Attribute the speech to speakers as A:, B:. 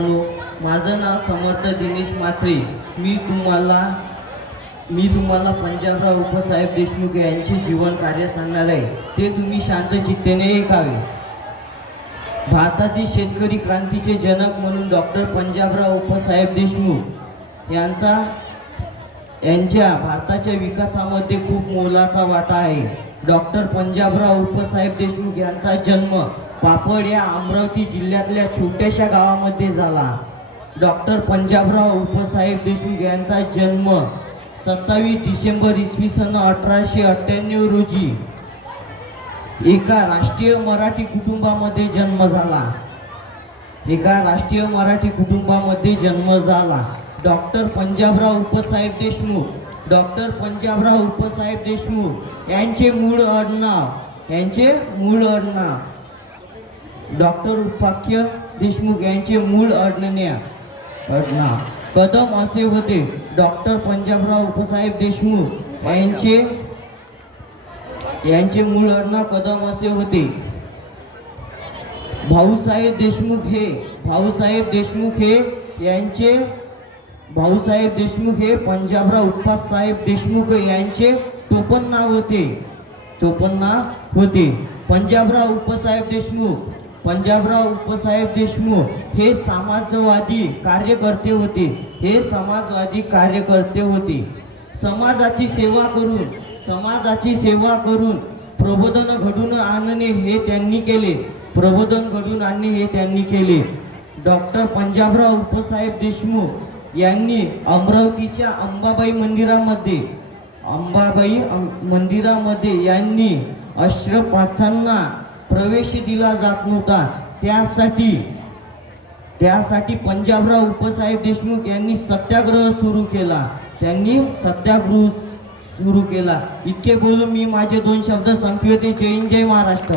A: माझं नाव समर्थ दिनेश म्हात्रे मी तुम्हाला मी तुम्हाला पंजाबराव उपसाहेब देशमुख यांचे जीवन कार्य सांगणार आहे. ते तुम्ही शांत चित्तेने ऐकावे. भारतातील शेतकरी क्रांतीचे जनक म्हणून डॉक्टर पंजाबराव उपसाहेब देशमुख यांचा यांच्या भारताच्या विकासामध्ये खूप मोलाचा वाटा आहे. डॉक्टर पंजाबराव उपसाहेब देशमुख यांचा जन्म पापड या अमरावती जिल्ह्यातल्या छोट्याशा गावामध्ये झाला. डॉक्टर पंजाबराव उपसाहेब देशमुख यांचा जन्म सत्तावीस डिसेंबर इसवी सन अठराशे अठ्ठ्याण्णव रोजी एका राष्ट्रीय मराठी कुटुंबामध्ये जन्म झाला. एका राष्ट्रीय मराठी कुटुंबामध्ये जन्म झाला. डॉक्टर पंजाबराव उपसाहेब देशमुख डॉक्टर पंजाबराव उपसाहेब देशमुख यांचे मूळ आडनाव यांचे मूळ आडनाव. डॉक्टर उपाख्य देशमुख यांचे मूळ आडनाव अडना कदम असे होते. डॉक्टर पंजाबराव उपसाहेब देशमुख यांचे यांचे मूळ आडनाव कदम असे होते. भाऊसाहेब देशमुख हे भाऊसाहेब देशमुख हे यांचे भाऊसाहेब देशमुख हे पंजाबराव साहेब देशमुख यांचे टोपण नाव होते. टोपण नाव होते. पंजाबराव उपसाहेब देशमुख पंजाबराव उपसाहेब देशमुख हे समाजवादी कार्यकर्ते होते. हे समाजवादी कार्यकर्ते होते. समाजाची सेवा करून समाजाची सेवा करून प्रबोधन घडून आणणे हे त्यांनी केले. प्रबोधन घडून आणणे हे त्यांनी केले. डॉक्टर पंजाबराव उपसाहेब देशमुख यांनी अमरावतीच्या अंबाबाई मंदिरामध्ये अंबाबाई अं- मंदिरामध्ये यांनी अश्रपाथांना प्रवेश दिला जात नव्हता. त्यासाठी त्यासाठी पंजाबराव उपसाहेब देशमुख यांनी सत्याग्रह सुरू केला. त्यांनी सत्याग्रह सुरू केला. इतके बोलून मी माझे दोन शब्द संपवते. जय हिंद जय महाराष्ट्र.